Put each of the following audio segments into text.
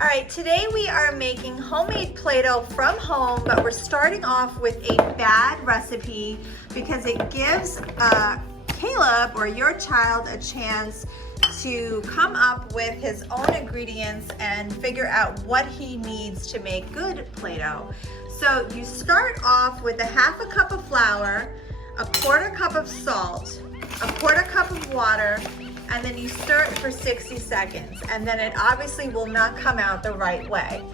All right, today we are making homemade Play-Doh from home, but we're starting off with a bad recipe because it gives Caleb or your child a chance to come up with his own ingredients and figure out what he needs to make good Play-Doh. So you start off with a half a cup of flour, a quarter cup of salt, a quarter cup of water, and then you stir it for 60 seconds. And then it obviously will not come out the right way.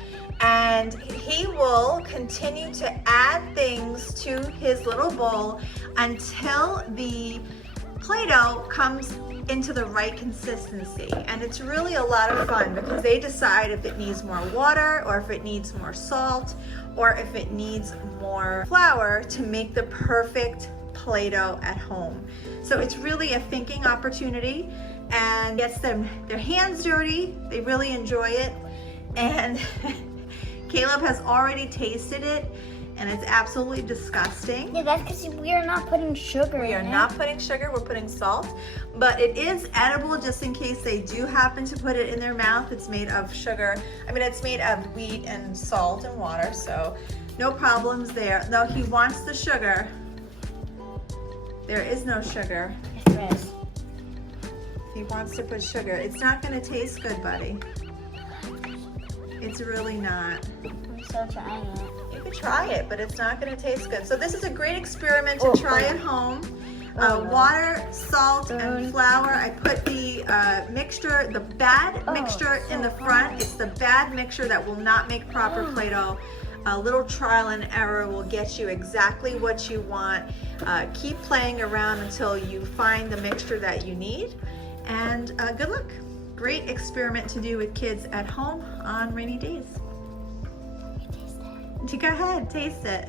And he will continue to add things to his little bowl until the Play-Doh comes into the right consistency. And it's really a lot of fun because they decide if it needs more water or if it needs more salt or if it needs more flour to make the perfect Play-Doh at home. So it's really a thinking opportunity and gets them their hands dirty. They really enjoy it. And Caleb has already tasted it and it's absolutely disgusting. Yeah, that's because we are not putting sugar in it. We are not putting sugar, we're putting salt. But it is edible just in case they do happen to put it in their mouth. It's made of sugar. I mean, it's made of wheat and salt and water, so no problems there. Though he wants the sugar. There is no sugar. Yes, there is. He wants to put sugar. It's not gonna taste good, buddy. It's really not. I'm still trying it. You could try it, but it's not gonna taste good. So this is a great experiment to try at home. Water, salt, and flour. I put the mixture, the bad mixture in the front. It's the bad mixture that will not make proper Play-Doh. A little trial and error will get you exactly what you want. Keep playing around until you find the mixture that you need. And good luck. Great experiment to do with kids at home on rainy days. Go ahead, taste it.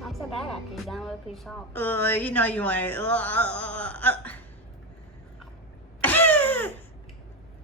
Not so bad actually, done with a piece of salt. You know you want it.